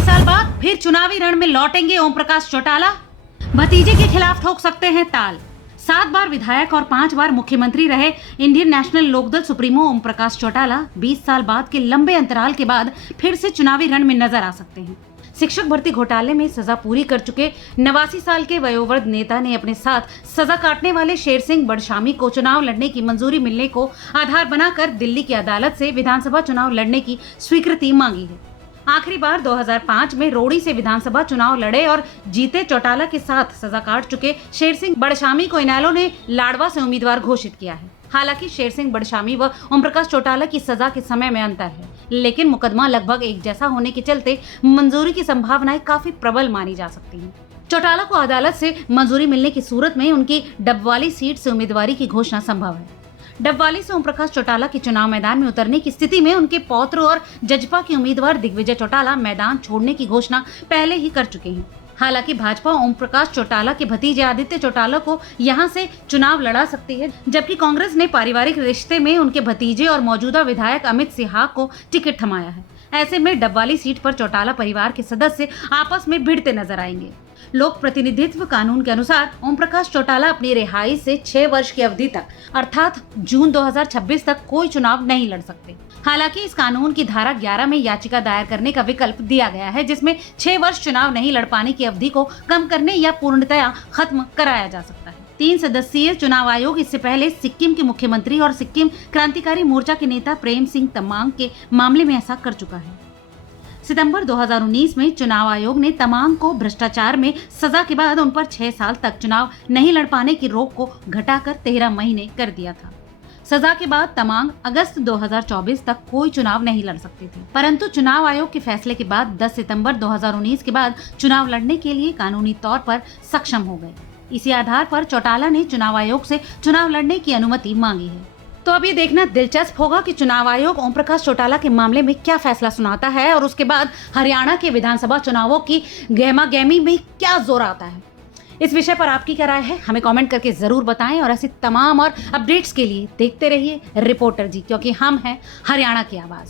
20 साल बाद फिर चुनावी रण में लौटेंगे ओम प्रकाश चौटाला। भतीजे के खिलाफ ठोक सकते हैं ताल। 7 बार विधायक और 5 बार मुख्यमंत्री रहे Indian national Lokdal supremo Om Prakash Chautala 20 साल बाद के लंबे अंतराल के बाद फिर से चुनावी रण में नजर आ सकते हैं। शिक्षक भर्ती घोटाले में सजा पूरी कर चुके 89 साल के वयोवृद्ध नेता ने अपने साथ सजा काटने वाले शेर सिंह बड़शामी को चुनाव लड़ने की मंजूरी मिलने को आधार बनाकर दिल्ली की अदालत से विधानसभा चुनाव लड़ने की स्वीकृति मांगी है। आखिरी बार 2005 में रोड़ी से विधानसभा चुनाव लड़े और जीते चौटाला के साथ सजा काट चुके शेर सिंह बड़शामी को इनेलो ने लाडवा से उम्मीदवार घोषित किया है। हालांकि शेर सिंह बड़शामी व ओम प्रकाश चौटाला की सजा के समय में अंतर है, लेकिन मुकदमा लगभग एक जैसा होने के चलते मंजूरी की संभावनाएं काफी प्रबल मानी जा सकती हैं। चौटाला को अदालत से मंजूरी मिलने की सूरत में उनकी डबवाली सीट से उम्मीदवारी की घोषणा संभव है। डबवाली से ओम प्रकाश चौटाला के चुनाव मैदान में उतरने की स्थिति में उनके पौत्र और जजपा के उम्मीदवार दिग्विजय चौटाला मैदान छोड़ने की घोषणा पहले ही कर चुके हैं। हालांकि भाजपा ओम प्रकाश चौटाला के भतीजे आदित्य चौटाला को यहां से चुनाव लड़ा सकती है, जबकि कांग्रेस ने पारिवारिक रिश्ते में उनके भतीजे और मौजूदा विधायक अमित सिन्हा को टिकट थमाया है। ऐसे में डबवाली सीट पर चौटाला परिवार के सदस्य आपस में भिड़ते नजर आएंगे। लोक प्रतिनिधित्व कानून के अनुसार ओम प्रकाश चौटाला अपनी रिहाई से 6 वर्ष की अवधि तक अर्थात जून 2026 तक कोई चुनाव नहीं लड़ सकते। हालांकि इस कानून की धारा 11 में याचिका दायर करने का विकल्प दिया गया है, जिसमें 6 वर्ष चुनाव नहीं लड़ पाने की अवधि को कम करने या पूर्णतया खत्म कराया जा सकता है। 3 सदस्यीय चुनाव आयोग इससे पहले सिक्किम के मुख्यमंत्री और सिक्किम क्रांतिकारी मोर्चा के नेता प्रेम सिंह तमांग के मामले में ऐसा कर चुका है। सितंबर 2019 में चुनाव आयोग ने तमांग को भ्रष्टाचार में सजा के बाद उन पर 6 साल तक चुनाव नहीं लड़ पाने की रोक को घटाकर 13 महीने कर दिया था। सजा के बाद तमांग अगस्त 2024 तक कोई चुनाव नहीं लड़ सकते थे, परंतु चुनाव आयोग के फैसले के बाद 10 सितंबर 2019 के बाद चुनाव लड़ने के लिए कानूनी तौर पर सक्षम हो गए। इसी आधार पर चौटाला ने चुनाव आयोग से चुनाव लड़ने की अनुमति मांगी है। तो अब ये देखना दिलचस्प होगा कि चुनाव आयोग ओम प्रकाश चौटाला के मामले में क्या फैसला सुनाता है और उसके बाद हरियाणा के विधानसभा चुनावों की गहमा-गहमी में क्या जोर आता है। इस विषय पर आपकी क्या राय है, हमें कमेंट करके जरूर बताएं और ऐसी तमाम और अपडेट्स के लिए देखते रहिए रिपोर्टर जी, क्योंकि हम हैं हरियाणा की आवाज।